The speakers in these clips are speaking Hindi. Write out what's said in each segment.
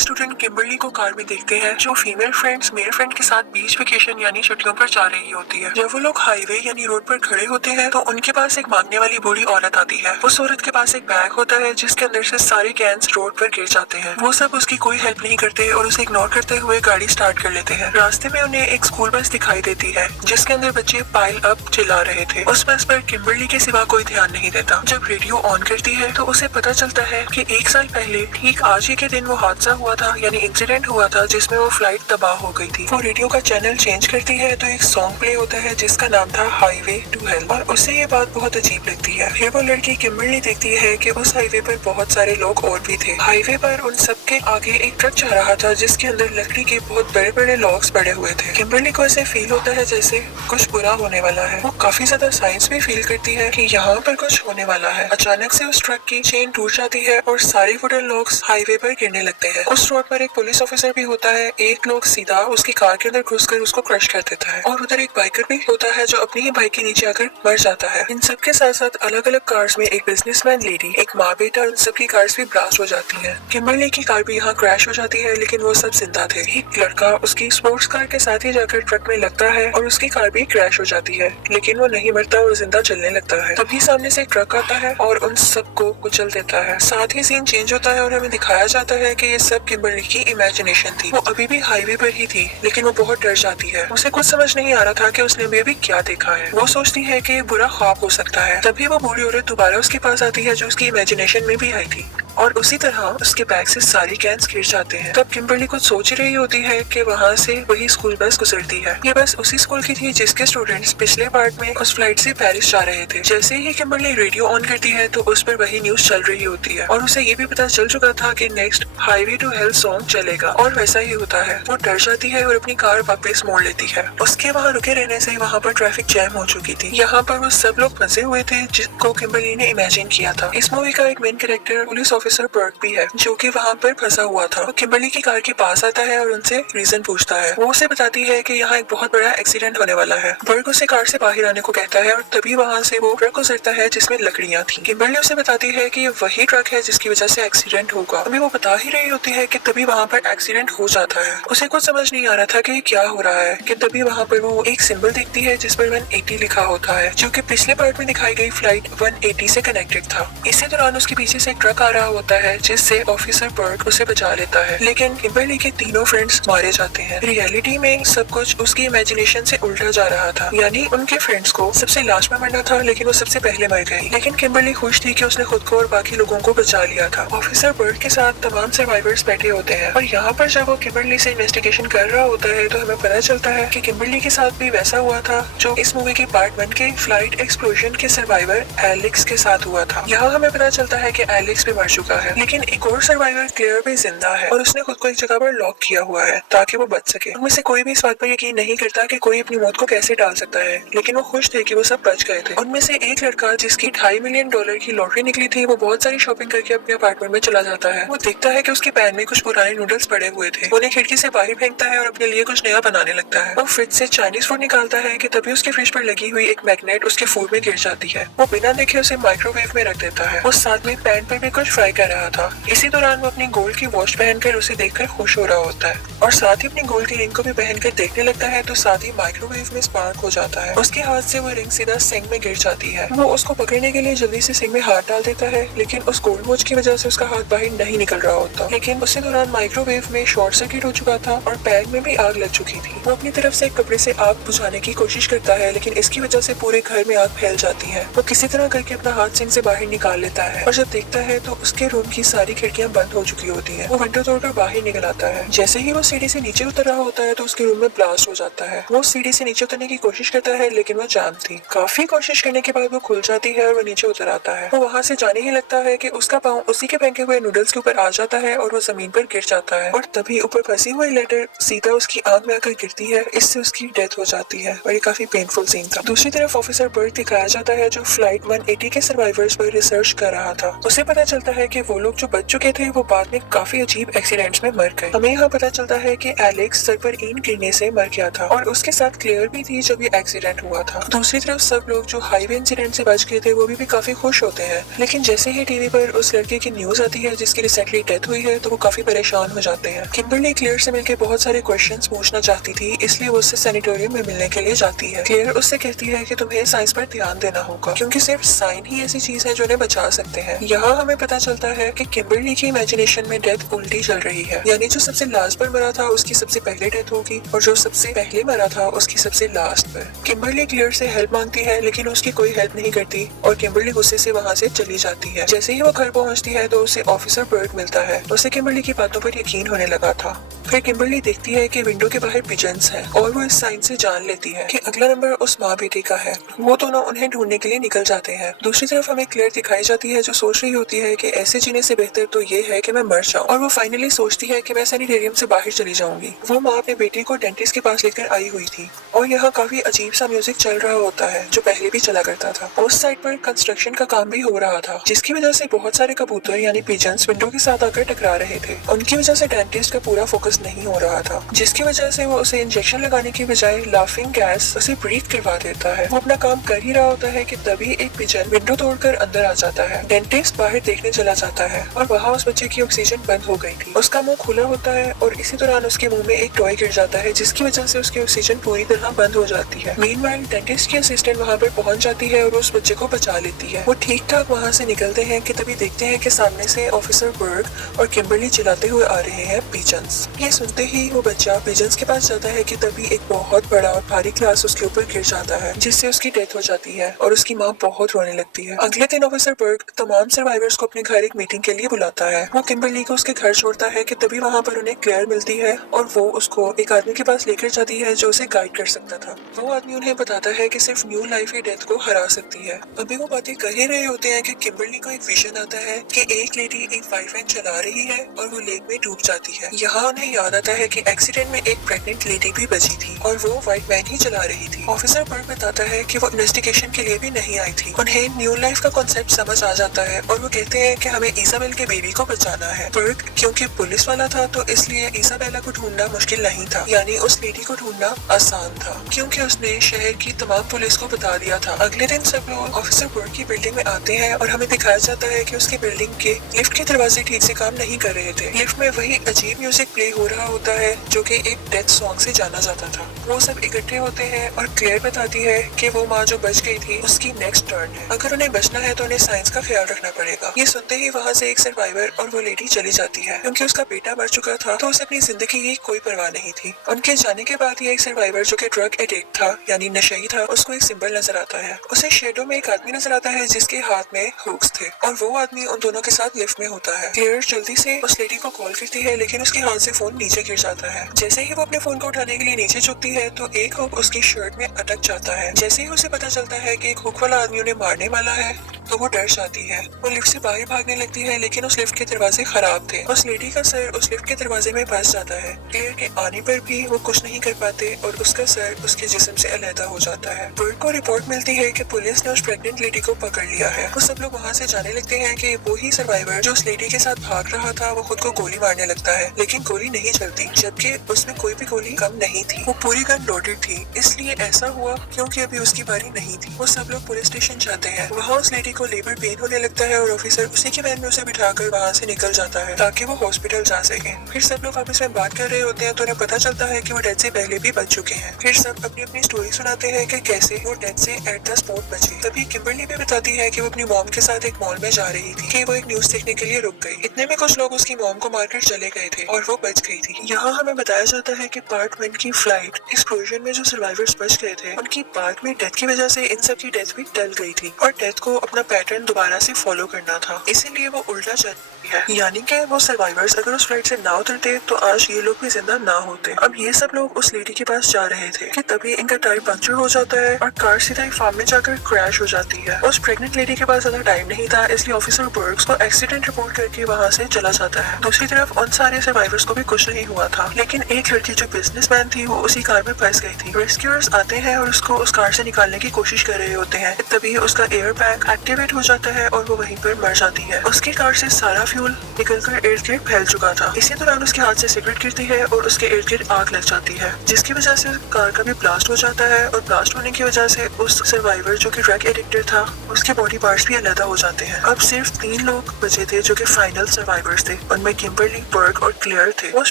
स्टूडेंट किम्बरली को कार में देखते हैं जो फीमेल फ्रेंड्स मेल फ्रेंड के साथ बीच वेकेशन यानी छुट्टियों पर जा रही होती है। जब वो लोग हाईवे यानी रोड पर खड़े होते हैं तो उनके पास एक मांगने वाली बूढ़ी औरत आती है। उस औरत के पास एक बैग होता है जिसके अंदर से सारे कैंस रोड पर गिर जाते हैं। वो सब उसकी कोई हेल्प नहीं करते और उसे इग्नोर करते हुए गाड़ी स्टार्ट कर लेते हैं। रास्ते में उन्हें एक स्कूल बस दिखाई देती है जिसके अंदर बच्चे पाइल अप चिल्ला रहे थे। उस बस पर किम्बरली के सिवा कोई ध्यान नहीं देता। जब रेडियो ऑन करती है तो उसे पता चलता है कि एक साल पहले ठीक आज ही के दिन वो हादसा हुआ था यानी इंसिडेंट हुआ था जिसमें वो फ्लाइट तबाह हो गई थी। वो रेडियो का चैनल चेंज करती है तो एक सॉन्ग प्ले होता है जिसका नाम था हाईवे टू हेल और उसे ये बात बहुत अजीब लगती है। फिर वो लड़की किम्बरली देखती है कि उस हाईवे पर बहुत सारे लोग और भी थे। हाईवे पर उन सबके आगे एक ट्रक जा रहा था जिसके अंदर लकड़ी के बहुत बड़े बड़े लॉग्स पड़े हुए थे। किम्बरली को ऐसे फील होता है जैसे कुछ बुरा होने वाला है। वो काफी ज्यादा साइंस भी फील करती है कि यहाँ पर कुछ होने वाला है। अचानक से उस ट्रक की चेन टूट जाती है और सारे वुडन लॉग्स हाईवे पर गिरने लगते हैं। उस रोड पर एक पुलिस ऑफिसर भी होता है। एक लोग सीधा उसकी कार के अंदर घुसकर उसको क्रश कर देता है और उधर एक बाइकर भी होता है जो अपनी ही बाइक के नीचे आकर मर जाता है। इन सब के साथ साथ अलग अलग कार्स में एक बिजनेसमैन लेडी, एक माँ बेटा, इन सबकी कार्स भी ब्लास्ट हो जाती है। किम्बरली की कार भी यहाँ क्रैश हो जाती है लेकिन वो सब जिंदा थे। एक लड़का उसकी स्पोर्ट्स कार के साथ ही जाकर ट्रक में लगता है और उसकी कार भी क्रैश हो जाती है लेकिन वो नहीं मरता और जिंदा चलने लगता है। तभी सामने से एक ट्रक आता है और उन सबको कुचल देता है। साथ ही सीन चेंज होता है और हमें दिखाया जाता है कि ये सब किम्बरली की इमेजिनेशन थी। वो अभी भी हाईवे पर ही थी लेकिन वो बहुत डर जाती है। उसे कुछ समझ नहीं आ रहा था कि उसने अभी क्या देखा है। वो सोचती है कि ये बुरा ख्वाब हो सकता है। तभी वो बूढ़ी औरत दोबारा उसके पास आती है जो उसकी इमेजिनेशन में भी आई थी और उसी तरह उसके बैग से सारी कैंस गिर जाते हैं। तब किम्बरली कुछ सोच रही होती है कि वहाँ से वही स्कूल बस गुजरती है। ये बस उसी स्कूल की थी जिसके स्टूडेंट्स पिछले पार्ट में उस फ्लाइट से पेरिस जा रहे थे। जैसे ही किम्बरली रेडियो ऑन करती है तो उस पर वही न्यूज चल रही होती है और उसे ये भी पता चल चुका था कि next Highway to Hell song चलेगा और वैसा ही होता है। वो डर जाती है और अपनी कार वापस मोड़ लेती है। उसके वहाँ रुके रहने से वहाँ पर ट्रैफिक जैम हो चुकी थी। यहाँ पर वो सब लोग फंसे हुए थे जिसको किम्बरली ने इमेजिन किया था। इस मूवी का एक main character police officer Burke भी है जो कि वहाँ पर फंसा हुआ था। वो किम्बरली की कार के पास आता है और उनसे रीजन पूछता है। वो उसे बताती है कि यहाँ एक बहुत बड़ा एक्सीडेंट होने वाला है। बर्क उसे कार से बाहर आने को कहता है और तभी वहाँ से वो ट्रक गुजरता है जिसमें लकड़ियाँ थी। किम्बरली उसे बताती है कि ये वही ट्रक है जिसकी वजह से एक्सीडेंट होगा। अभी वो बता ही रही होती है कि तभी वहाँ पर एक्सीडेंट हो जाता है। उसे कुछ समझ नहीं आ रहा था कि क्या हो रहा है कि तभी वहाँ पर वो एक सिंबल देखती है जिस पर 180 लिखा होता है जो कि पिछले पार्ट में दिखाई गई फ्लाइट 180 से कनेक्टेड था। इसी दौरान उसके पीछे से एक ट्रक आ रहा होता है जिससे ऑफिसर बर्क उसे बचा लेता है लेकिन किम्बरली के तीनों फ्रेंड्स मारे जाते हैं। रियलिटी में सब कुछ उसकी इमेजिनेशन से उल्टा जा रहा था यानी उनके फ्रेंड्स को सबसे लास्ट में मरना था लेकिन वो सबसे पहले मर गई। लेकिन किम्बरली खुश थी कि उसने खुद को और बाकी लोगों को बचा लिया था। ऑफिसर बर्क के साथ तमाम सर्वाइवर्स बैठे होते हैं और यहाँ पर जब वो किम्बरली से इन्वेस्टिगेशन कर रहा होता है तो हमें पता चलता है कि किम्बरली के साथ भी वैसा हुआ था जो इस मूवी के पार्ट 1 के फ्लाइट एक्सप्लोजन के सर्वाइवर एलेक्स के साथ हुआ था। यहाँ हमें पता चलता है कि एलेक्स भी मर चुका है लेकिन एक और सर्वाइवर क्लेयर भी जिंदा है और उसने खुद को एक जगह पर लॉक किया हुआ है ताकि वो बच सके। उनमें से कोई भी इस बात पर यकीन नहीं करता कि कोई अपनी मौत को कैसे टाल सकता है लेकिन वो खुश थे कि वो सब बच गए थे। उनमें से एक लड़का जिसकी $2.5 मिलियन की लॉटरी निकली थी वो बहुत सारी शॉपिंग करके अपने अपार्टमेंट में चला जाता है। वो देखता है कि उसके पैन में कुछ पुराने नूडल्स पड़े हुए थे। उन्हें खिड़की से बाहर फेंकता है और अपने लिए कुछ नया बनाने लगता है। वो फ्रिज से चाइनीज फूड निकालता है कि तभी उसके फ्रिज पर लगी हुई एक मैग्नेट उसके फूड में गिर जाती है। वो बिना देखे उसे माइक्रोवेव में रख देता है। वो साथ में पैन पर भी कुछ फ्राई कर रहा था। इसी दौरान वो अपनी गोल्ड की वॉच पहनकर उसे देखकर खुश हो रहा होता है और साथ ही अपनी गोल्ड की रिंग को भी पहनकर देखने लगता है तो साथ ही माइक्रोवेव में स्पार्क हो जाता है। उसके हाथ से वो रिंग सीधा सिंक में गिर जाती है। वो उसको पकड़ने के लिए जल्दी से सिंक में हाथ डाल देता है लेकिन उस गोल्ड वॉच की वजह से उसका हाथ बाहर नहीं निकल रहा होता। लेकिन उसी दौरान माइक्रोवेव में शॉर्ट सर्किट हो चुका था और पैन में भी आग लग चुकी थी। वो अपनी तरफ से एक कपड़े से आग बुझाने की कोशिश करता है लेकिन इसकी वजह से पूरे घर में आग फैल जाती है। वो किसी तरह करके अपना हाथ सिंक से बाहर निकाल लेता है और जब देखता है तो उसके रूम की सारी खिड़कियां बंद हो चुकी होती है। वो विंडो तोड़कर बाहर निकल आता है। जैसे ही वो सीढ़ी से नीचे उतर रहा होता है तो उसके रूम में ब्लास्ट हो जाता है। वो सीढ़ी से नीचे उतरने की कोशिश करता है लेकिन वो जाम थी। काफी कोशिश करने के बाद वो खुल जाती है और वो नीचे उतर आता है। वो वहाँ से जाने ही लगता है कि उसका पाँव उसी के फेंके हुए नूडल्स के ऊपर आ जाता है और वो जमीन पर गिर जाता है और तभी ऊपर फंसी हुई लेटर सीधा उसकी आंख में आकर गिरती है। इससे उसकी डेथ हो जाती है और ये काफी पेनफुल सीन था। दूसरी तरफ ऑफिसर बर्क दिखाया जाता है जो फ्लाइट 180 के सर्वाइवर्स पर रिसर्च कर रहा था। उसे पता चलता है कि वो लोग जो बच चुके थे वो बाद में काफी अजीब एक्सीडेंट्स में मर गए। हमें यहाँ पता चलता है कि एलेक्स सर पर ईंट गिरने से मर गया था और उसके साथ क्लेयर भी थी जब ये एक्सीडेंट हुआ था। दूसरी तरफ सब लोग जो हाईवे इंसिडेंट से बच गए थे वो भी काफी खुश होते हैं, लेकिन जैसे ही टीवी पर उस लड़के की न्यूज आती है जिसकी रिसेंटली डेथ हुई है तो वो काफी परेशान हो जाते हैं। किम्बरली क्लेयर से मिलकर बहुत सारे क्वेश्चंस पूछना चाहती थी, इसलिए वो उससे सैनिटोरियम में मिलने के लिए जाती है। क्लेयर उससे कहती है कि तुम्हें साइंस पर ध्यान देना होगा क्योंकि सिर्फ साइन ही ऐसी चीज है जो उन्हें बचा सकते हैं। यहाँ हमें पता चलता है कि किम्बरली की इमेजिनेशन में डेथ उल्टी चल रही है, यानी जो सबसे लास्ट पर मरा था उसकी सबसे पहले डेथ होगी और जो सबसे पहले मरा था उसकी सबसे लास्ट पर। किम्बरली क्लेयर से हेल्प मांगती है लेकिन उसकी कोई हेल्प नहीं करती और किम्बरली गुस्से से वहाँ से चली जाती है। जैसे ही वो घर पहुँचती है तो उसे ऑफिसर बर्ड मिलता है। उसे किम्बरली की बातों पर यकीन होने लगा था। फिर किम्बरली देखती है कि विंडो के बाहर पिजन्स हैं और वो इस साइन से जान लेती है कि अगला नंबर उस माँ बेटे का है। वो दोनों उन्हें ढूंढने के लिए निकल जाते हैं। दूसरी तरफ हमें क्लेयर दिखाई जाती है जो सोच रही होती है कि ऐसे जीने से बेहतर तो ये है कि मैं मर जाऊं, और वो फाइनली सोचती है कि मैं सैनिटेरियम से बाहर चली जाऊंगी। वो माँ अपने बेटे को डेंटिस्ट के पास लेकर आई हुई थी और यहाँ काफी अजीब सा म्यूजिक चल रहा होता है जो पहले भी चला करता था। उस साइड पर कंस्ट्रक्शन का काम भी हो रहा था जिसकी वजह से बहुत सारे कबूतर यानी पिजन्स विंडो के साथ आकर टकरा रहे थे। उनकी वजह से डेंटिस्ट का पूरा फोकस नहीं हो रहा था, जिसकी वजह से वो उसे इंजेक्शन लगाने की बजाय लाफिंग गैस उसे ब्रीथ करवा देता है। वो अपना काम कर ही रहा होता है कि तभी एक पिजन विंडो तोड़कर अंदर आ जाता है। डेंटिस्ट बाहर देखने चला जाता है और वहाँ उस बच्चे की ऑक्सीजन बंद हो गई थी। उसका मुंह खुला होता है और इसी दौरान उसके मुंह में एक टॉय गिर जाता है जिसकी वजह से उसकी ऑक्सीजन पूरी तरह बंद हो जाती है। मीनवाइल डेंटिस्ट की असिस्टेंट वहाँ पर पहुंच जाती है और उस बच्चे को बचा लेती है। वो ठीक ठाक वहाँ से निकलते हैं कि तभी देखते हैं कि सामने से ऑफिसर बर्ग और किम्बरली चिल्लाते हुए आ रहे हैं पिजन्स। ये सुनते ही वो बच्चा पिजन्स के पास जाता है कि तभी एक बहुत बड़ा और भारी ग्लास उसके ऊपर गिर जाता है जिससे उसकी डेथ हो जाती है और उसकी माँ बहुत रोने लगती है। अगले दिन ऑफिसर बर्ग तमाम सर्वाइवर्स को अपने घर एक मीटिंग के लिए बुलाता है। वो किम्बरली को उसके घर छोड़ता है कि तभी वहाँ पर उन्हें क्लेयर मिलती है और वो उसको एक आदमी के पास लेकर जाती है जो उसे गाइड कर सकता था। वो आदमी उन्हें बताता है कि सिर्फ न्यू लाइफ ही डेथ को हरा सकती है। अभी वो बातें कर ही रहे होते हैं कि किम्बरली को एक विजन आता है कि एक लेडी एक वाइट वैन चला रही है और वो लेक में डूब जाती है। यहाँ उन्हें याद आता है कि एक्सीडेंट में एक प्रेग्नेंट लेडी भी बची थी और वो वाइट वैन ही चला रही थी। ऑफिसर बर्ग बताता है कि वो इन्वेस्टिगेशन के लिए भी नहीं आई थी। उन्हें न्यू लाइफ का कॉन्सेप्ट समझ आ जाता है और वो कहते हैं कि हमें इसाबेल के बेबी को बचाना है। बर्ग क्योंकि पुलिस वाला था तो इसलिए इसाबेला को ढूंढना मुश्किल नहीं था, यानी उस लेडी को ढूंढना आसान था क्योंकि उसने शहर की तमाम पुलिस को बता दिया था। अगले दिन सब लोग ऑफिसर बर्ग की बिल्डिंग में आते हैं और हमें दिखाया जाता है कि उसकी बिल्डिंग के लिफ्ट के दरवाजे ठीक से काम नहीं कर रहे थे। लिफ्ट में वही अजीब म्यूजिक प्ले हो रहा होता है जो कि एक डेथ सॉन्ग से जाना जाता था। वो सब इकट्ठे होते हैं और क्लेयर बताती है कि वो माँ जो बच गई थी उसकी नेक्स्ट टर्न है। अगर उन्हें बचना है तो उन्हें साइंस का ख्याल रखना पड़ेगा। ये सुनते ही वहाँ से एक सर्वाइवर और वो लेडी चली जाती है क्योंकि उसका बेटा मर चुका था तो उसे अपनी जिंदगी की कोई परवाह नहीं थी। उनके जाने के बाद ये एक सर्वाइवर जो कि ड्रग एडिक्ट था यानी नशेई था, उसको एक सिंबल नजर आता है। उसे शेडो में एक आदमी नजर आता है जिसके हाथ में हुक्स थे और वो आदमी उन दोनों के साथ लिफ्ट में होता है। क्लेयर जल्दी से उस लेडी को कॉल करती है लेकिन उसके हाथ से फोन नीचे गिर जाता है। जैसे ही वो अपने फोन को उठाने के लिए नीचे झुकती है तो एक हुक उसकी शर्ट में अटक जाता है। जैसे ही उसे पता चलता है कि एक हुक वाला आदमी उन्हें मारने वाला है तो वो डर जाती है। वो लिफ्ट से बाहर भागने लगती है लेकिन उस लिफ्ट के दरवाजे खराब थे। उस लेडी का सर उस लिफ्ट के दरवाजे में फंस जाता है। क्लेयर के आने पर भी वो कुछ नहीं कर पाते और उसका सर उसके जिस्म से अलहदा हो जाता है। बर्ग को रिपोर्ट मिलती है कि पुलिस ने उस प्रेग्नेंट लेडी को पकड़ लिया है। वो सब लोग वहाँ से जाने लगते हैं कि वो ही सर्वाइवर जो उस लेडी के साथ भाग रहा था वो खुद को गोली मारने लगता है लेकिन गोली नहीं चलती, जबकि उसमें कोई भी गोली कम नहीं थी। वो पूरी गन लोडेड थी, इसलिए ऐसा हुआ क्योंकि अभी उसकी बारी नहीं थी। वो सब लोग पुलिस स्टेशन जाते हैं। वहाँ उस लेडी को लेबर पेन होने लगता है और ऑफिसर उसी की वैन में उसे बिठाकर वहाँ से निकल जाता है ताकि वो हॉस्पिटल जा सके। फिर सब लोग आपस में बात कर रहे होते हैं तो उन्हें पता चलता है कि वो डेथ से पहले भी बच चुके हैं। फिर सब अपनी अपनी स्टोरी सुनाते हैं कि कैसे वो डेथ से एट द स्पॉट बचे। तभी किम्बरली भी बताती है कि वो अपनी मॉम के साथ एक मॉल में जा रही थी कि वो एक न्यूज देखने के लिए रुक गई। इतने में कुछ लोग उसकी मॉम को मारकर चले गए थे और वो बच गई थी। यहाँ हमें बताया जाता है कि पार्ट 1 की फ्लाइट एक्सप्लोजन में जो सर्वाइवर्स बच गए थे उनकी पार्ट में डेथ की वजह से इन सब की डेथ भी टल गई थी और डेथ को अपना पैटर्न दोबारा से फॉलो करना था, इसीलिए वो उल्टा चल रही है। यानी कि वो सर्वाइवर्स अगर उस फ्लाइट से ना उतरते तो आज ये लोग भी जिंदा ना होते। अब ये सब लोग उस लेडी के पास जा रहे थे कि तभी इनका टायर पंक्चर हो जाता है और कार सीधा एक फार्म में जाकर क्रैश हो जाती है। उस प्रेग्नेंट लेडी के पास ज्यादा टाइम नहीं था, इसलिए ऑफिसर बर्ग्स को एक्सीडेंट रिपोर्ट करके वहाँ से चला जाता है। दूसरी तरफ उन सारे सर्वाइवर्स को भी कुछ नहीं हुआ था, लेकिन एक लड़की जो बिजनेसमैन थी वो उसी कार में फंस गई थी। रेस्क्यूअर्स आते हैं और उसको उस कार से निकालने की कोशिश कर रहे होते हैं, तभी उसका एयर बैग एक्टिवेट हो जाता है और वो वहीं पर मर जाती है। है। उसकी कार से सारा फ्यूल निकलकर इर्द गिर्द फैल चुका था। इसी दौरान उसके हाथ से सिगरेट गिरती है और उसके इर्द गिर्द आग लग जाती है, जिसकी वजह से कार का भी ब्लास्ट हो जाता है और ब्लास्ट होने की वजह से उस सर्वाइवर जो कि ड्रग एडिक्टेड था उसके बॉडी पार्ट्स भी अलग हो जाते हैं। अब सिर्फ 3 लोग बचे थे जो कि फाइनल सर्वाइवर्स थे। उनमें किम्बरली, बर्ग और क्लेयर थे। वो उस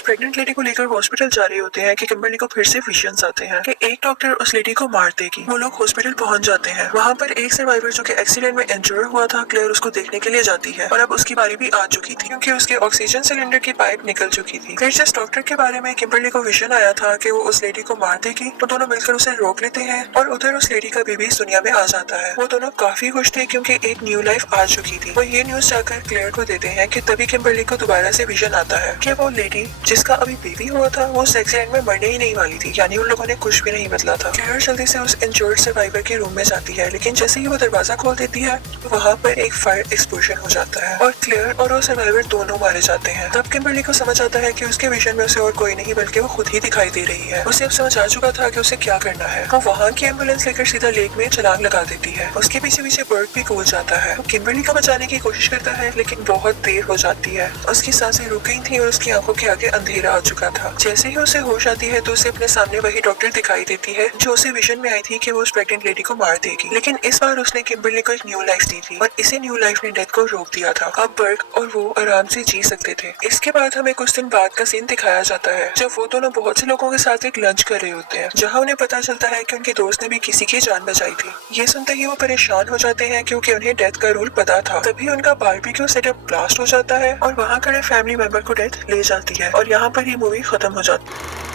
प्रेग्नेंट लेडी को लेकर हॉस्पिटल जा रहे होते हैं कि किम्बरली को फिर से विजन्स आते हैं कि एक डॉक्टर उस लेडी को मार देगी। वो लोग हॉस्पिटल पहुंच जाते हैं। वहाँ पर एक सर्वाइवर जो कि एक्सीडेंट में इंजर्ड हुआ था, क्लेयर उसको देखने के लिए जाती है और अब उसकी बारी भी आ चुकी थी क्योंकि उसके ऑक्सीजन सिलेंडर की पाइप निकल चुकी थी। फिर जिस डॉक्टर के बारे में किम्बरली को विजन आया था कि वो उस लेडी को मार देगी, तो दोनों मिलकर उसे रोक लेते हैं और उधर उस लेडी का बेबी इस दुनिया में आ जाता है। वो दोनों काफी खुश थे क्योंकि एक न्यू लाइफ आ चुकी थी। वो ये न्यूज जाकर क्लेयर को देते हैं कि तभी किम्बरली को दोबारा से विजन आता है कि वो लेडी जिसका अभी बेबी हुआ था वो उस एक्सीडेंट में मरने ही नहीं वाली थी, यानी उन लोगों ने कुछ भी नहीं बदला था। क्लेयर जल्दी से उस इंजर्ड सर्वाइवर के रूम में जाती है, लेकिन जैसे ही वो दरवाजा खोल देती है तो वहाँ पर एक फायर एक्सप्लोजन हो जाता है और क्लेयर और वो सर्वाइवर दोनों मारे जाते हैं। तब किम्बरली को समझ आता है कि उसके विजन में उसे और कोई नहीं बल्कि वो खुद ही दिखाई दे रही है। उसे अब समझ आ चुका था कि उसे क्या करना है। वो वहाँ की एम्बुलेंस लेकर सीधा लेक में छलांग लगा देती है। उसके पीछे पीछे बर्ग भी कूद जाता है। वो किम्बरली को बचाने की कोशिश करता है लेकिन बहुत देर हो जाती है। उसकी सांसें रुक गई थी और उसकी आंखों के आगे अंधेरा आ चुका था। जैसे ही उसे होश आती है तो उसे अपने सामने वही डॉक्टर दिखाई देती है जो उसे विजन में आई थी कि वो उस प्रेग्नेंट लेडी को मार देगी, लेकिन इस बार उसने किम्बरली को एक न्यू लाइफ दी थी और इसी न्यू लाइफ ने डेथ को रोक दिया था। अब बर्ग और वो आराम से जी सकते थे। इसके बाद हमें कुछ दिन बाद का सीन दिखाया जाता है जब वो दोनों बहुत से लोगों के साथ एक लंच कर रहे होते हैं, जहाँ उन्हें पता चलता है कि उनके दोस्त ने भी किसी की जान बचाई थी। ये सुनते ही वो परेशान हो जाते हैं क्योंकि उन्हें डेथ का रूल पता था। तभी उनका बारबेक्यू सेटअप ब्लास्ट हो जाता है और वहाँ खड़े फैमिली मेंबर को डेथ ले जाती है और यहाँ पर ये मूवी खत्म हो जाती है।